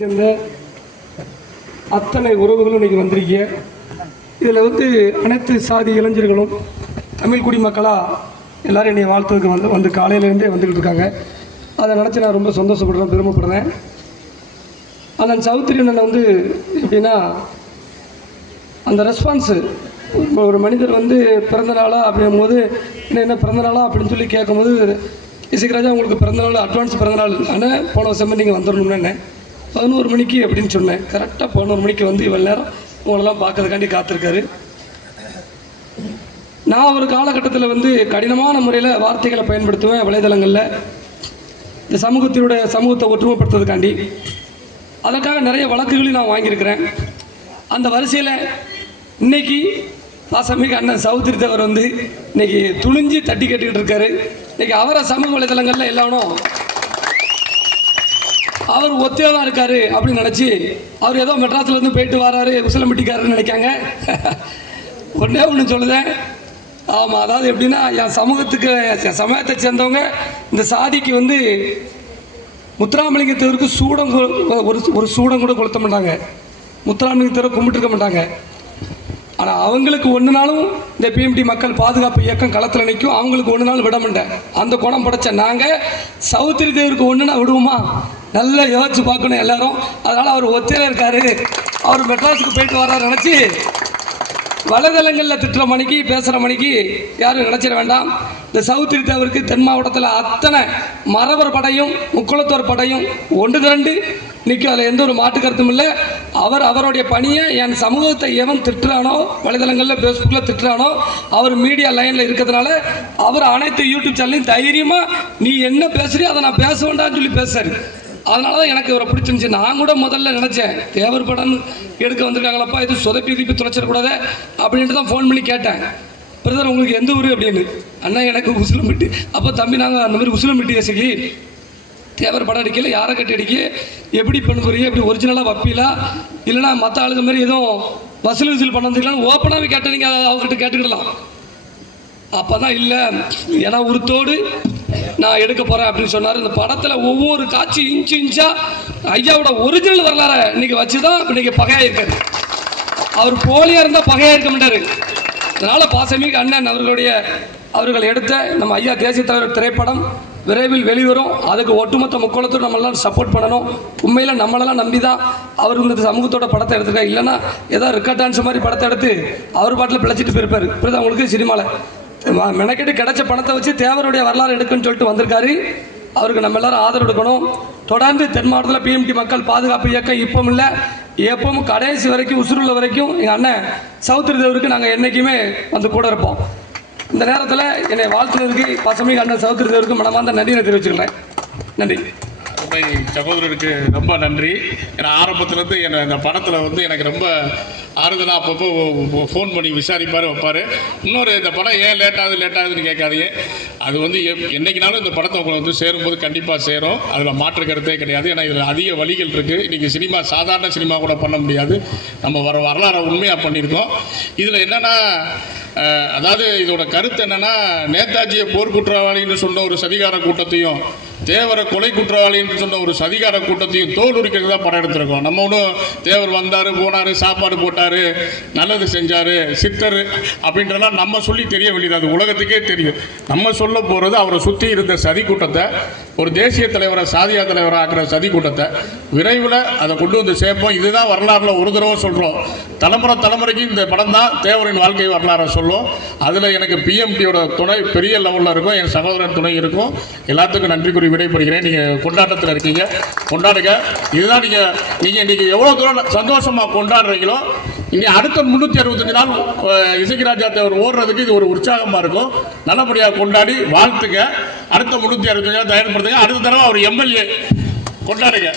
சேர்ந்த அத்தனை உறவுகளும் இன்னைக்கு வந்திருக்கீங்க. இதில் அனைத்து சாதி இளைஞர்களும் தமிழ் குடிமக்களாக எல்லோரும் என்னை வாழ்த்துறதுக்கு வந்து காலையிலேருந்தே வந்துக்கிட்டு இருக்காங்க. அதை நினச்சி நான் ரொம்ப சந்தோஷப்படுறேன், பெருமைப்படுறேன். அண்ணன் சௌத்ரி அண்ணன் எப்படின்னா அந்த ரெஸ்பான்ஸு ஒரு மனிதர் பிறந்தநாளா அப்படிங்கும் போது என்ன பிறந்தநாளா அப்படின்னு சொல்லி கேட்கும்போது, இசைக்கராஜா உங்களுக்கு பிறந்தநாள் அட்வான்ஸ் பிறந்தநாள் ஆனால் போன வருஷம் நீங்கள் வந்துடணும்னு என்ன 11 மணிக்கு அப்படின்னு சொன்னேன். கரெக்டாக 11 மணிக்கு இவ்வளோ நேரம் உங்களெல்லாம் பார்க்கறதுக்காண்டி காத்திருக்காரு. நான் ஒரு காலகட்டத்தில் கடினமான முறையில் வார்த்தைகளை பயன்படுத்துவேன் வலைதளங்களில், இந்த சமூகத்தை ஒற்றுமைப்படுத்துறதுக்காண்டி. அதற்காக நிறைய வழக்குகளையும் நான் வாங்கியிருக்கிறேன். அந்த வரிசையில் இன்னைக்கு பாசமிகு அண்ணன் சௌத்ரி தேவர் இன்னைக்கு துணிஞ்சு தட்டி கேட்டுக்கிட்டு இருக்காரு. இன்னைக்கு அவரை சமூக வலைதளங்களில் எல்லாரும் அவர் ஒத்தையாக தான் இருக்காரு அப்படின்னு நினச்சி அவர் ஏதோ மெட்ராஸ்லேருந்து போயிட்டு வராரு உசிலம்பட்டிக்காருன்னு நினைக்காங்க. ஒன்றே ஒன்று சொல்லுதேன், ஆமாம், அதாவது எப்படின்னா என் சமூகத்துக்கு என் சமயத்தை சேர்ந்தவங்க இந்த சாதிக்கு முத்துராமலிங்க தேவருக்கு ஒரு சூடம் கூட கொளுத்த மாட்டாங்க, முத்துராமலிங்க தேவரை கும்பிட்டுருக்க மாட்டாங்க. ஆனால் அவங்களுக்கு ஒன்று நாளும் இந்த பிஎம்டி மக்கள் பாதுகாப்பு இயக்கம் களத்தில் நிற்கும், அவங்களுக்கு ஒன்று நாள் விட மாட்டேன். அந்த குணம் படைச்ச நாங்கள் சௌத்ரி தேவருக்கு ஒன்றுனா விடுவோமா? நல்லா யோசிச்சு பார்க்கணும் எல்லாரும். அதனால் அவர் ஒத்தையில் இருக்காரு, அவர் மெட்ராஸுக்கு போயிட்டு வர்றாரு நினச்சி வலைதளங்களில் திட்டுற மணிக்கு பேசுகிற மணிக்கு யாரும் நினச்சிட வேண்டாம். இந்த சௌத்ரி தேவருக்கு தென் மாவட்டத்தில் அத்தனை மறவர் படையும் முக்குளத்தோர் படையும் ஒன்று திரண்டு நிற்கும். அதில் எந்த ஒரு மாற்று கருத்தும் இல்லை. அவருடைய பணியை என் சமூகத்தை எவன் திட்டுறானோ, வலைதளங்களில் ஃபேஸ்புக்கில் திட்டுறானோ, அவர் மீடியா லைனில் இருக்கிறதுனால அவர் அனைத்து யூடியூப் சேனல்லையும் தைரியமாக நீ என்ன பேசுறியோ அதை நான் பேச வேண்டாம்னு சொல்லி பேசுறாரு. அதனால தான் எனக்கு இவரை பிடிச்சிருந்துச்சு. நான் கூட முதல்ல நினச்சேன் தேவர் படம் எடுக்க வந்திருக்காங்களப்பா, இது சொதப்பி தொலைச்சிடக்கூடாது அப்படின்ட்டு தான் ஃபோன் பண்ணி கேட்டேன். பிரதர் உங்களுக்கு எந்த ஊர் அப்படின்னு. அண்ணா எனக்கு உசிலம்பட்டி. அப்போ தம்பி நாங்கள் அந்த மாதிரி உசிலம்பட்டி இசைக்கு தேவர் படம் அடிக்கல, யாரை கட்டி அடிக்க, எப்படி பண்ண போறீங்க, எப்படி ஒரிஜினலாக வப்பீலா இல்லைனா மற்ற ஆளுங்க மாதிரி எதுவும் வசூல் பண்ண வந்துக்கலாம்னு ஓப்பனாகவே கேட்ட நீங்கள் அவங்ககிட்ட கேட்டுக்கிடலாம். அப்போ தான் இல்லை ஏன்னா உருத்தோடு நான் எடுக்க போகிறேன் அப்படின்னு சொன்னார். இந்த படத்தில் ஒவ்வொரு காட்சி இன்ச்சா ஐயாவோட ஒரிஜினல் வரலாறு இன்னைக்கு வச்சு தான் இன்னைக்கு பகையாக இருக்காரு. அவர் போலியாக இருந்தால் பகையாக இருக்க மாட்டார். அதனால் பாசமிகு அண்ணன் அவர்கள் எடுத்த நம்ம ஐயா தேசிய தலைவர் திரைப்படம் விரைவில் வெளிவரும். அதுக்கு ஒட்டுமொத்த முக்கோணத்தோடு நம்மளாம் சப்போர்ட் பண்ணணும். உண்மையில் நம்மளெல்லாம் நம்பி தான் அவர் இந்த சமூகத்தோட படத்தை எடுத்துருக்காரு. இல்லைன்னா ஏதோ ரெக்கார்ட் டான்ஸ் மாதிரி படத்தை எடுத்து அவர் பாட்டில் பிழைச்சிட்டு போயிருப்பார். இப்படி அவங்களுக்கு சினிமாவில் மெனக்கெட்டு கிடைச்ச பணத்தை வச்சு தேவருடைய வரலாறு எடுக்குன்னு சொல்லிட்டு வந்திருக்காரு. அவருக்கு நம்ம எல்லாரும் ஆதரவு எடுக்கணும். தொடர்ந்து தென் மாவட்டத்தில் பிஎம்டி மக்கள் பாதுகாப்பு இயக்கம் இப்பவும் இல்லை எப்பவும் கடைசி வரைக்கும் உசுருள்ள வரைக்கும் எங்கள் அண்ணன் சௌத்ரி தேவருக்கு நாங்கள் என்றைக்குமே கூட இருப்போம். இந்த நேரத்தில் என்னை வாழ்த்துறதுக்கு பசுமிகு அண்ணன் சௌத்ரி தேவருக்கு மனமார்ந்த நன்றியை தெரிவிச்சுக்கிறேன். நன்றி. சகோதரருக்கு ரொம்ப நன்றி. ஏன்னா ஆரம்பத்துலேருந்து என்னை இந்த படத்தில் எனக்கு ரொம்ப ஆறுதலாக அப்பப்போ ஃபோன் பண்ணி விசாரிப்பார் வைப்பார். இன்னொரு இந்த படம் ஏன் லேட்டாகுதுன்னு கேட்காதீங்க. அது என்றைக்குனாலும் இந்த படத்தை உங்களை சேரும்போது கண்டிப்பாக சேரும், அதில் மாற்று கருத்தே கிடையாது. ஏன்னா இதில் அதிக வழிகள் இருக்குது. இன்றைக்கி சினிமா சாதாரண சினிமா கூட பண்ண முடியாது. நம்ம வரலாறை உண்மையாக பண்ணியிருக்கோம். இதில் என்னென்னா அதாவது இதோட கருத்து என்னென்னா, நேதாஜியை போர்க்குற்றவாளின்னு சொன்ன ஒரு சதிகார கூட்டத்தையும் தேவரை கொலை குற்றவாளின்னு சொன்ன ஒரு சதிகார கூட்டத்தையும் தோல் உரிக்கிறது தான் படம் எடுத்திருக்கோம். நம்ம ஒன்றும் தேவர் வந்தார் போனார் சாப்பாடு போட்டார் நல்லது செஞ்சார் சித்தர் அப்படின்றலாம் நம்ம சொல்லி தெரிய வேண்டியது. அது உலகத்துக்கே தெரியும். நம்ம சொல்ல போகிறது அவரை சுற்றி இருந்த சதி கூட்டத்தை, ஒரு தேசிய தலைவரை சாதியா தலைவராக ஆக்கிற சதி கூட்டத்தை விரைவில் அதை கொண்டு வந்து சேர்ப்போம். இதுதான் வரலாறுல ஒரு தடவை சொல்கிறோம். தலைமுறைக்கு இந்த படம் தான் தேவரின் வாழ்க்கை வரலாறை சொல்லும். அதில் எனக்கு பிஎம்டியோட துணை பெரிய லெவலில் இருக்கும், என் சகோதரன் துணை இருக்கும். எல்லாத்துக்கும் நன்றி கூறி விடைபெறுகிறேன். நீங்கள் கொண்டாட்டத்தில் இருக்கீங்க, கொண்டாடுங்க. இதுதான் நீங்கள் இன்றைக்கி எவ்வளோ தூரம் சந்தோஷமாக கொண்டாடுறீங்களோ இனி அடுத்த 365 நாள் இசைக்கராஜா தேவர் ஓடுறதுக்கு இது ஒரு உற்சாகமாக இருக்கும். நல்லபடியாக கொண்டாடி வாழ்த்துங்க. அடுத்த 365 நாள் தயார்படுத்துங்க. அடுத்த தடவை அவர் எம்எல்ஏ கொண்டாடுங்க.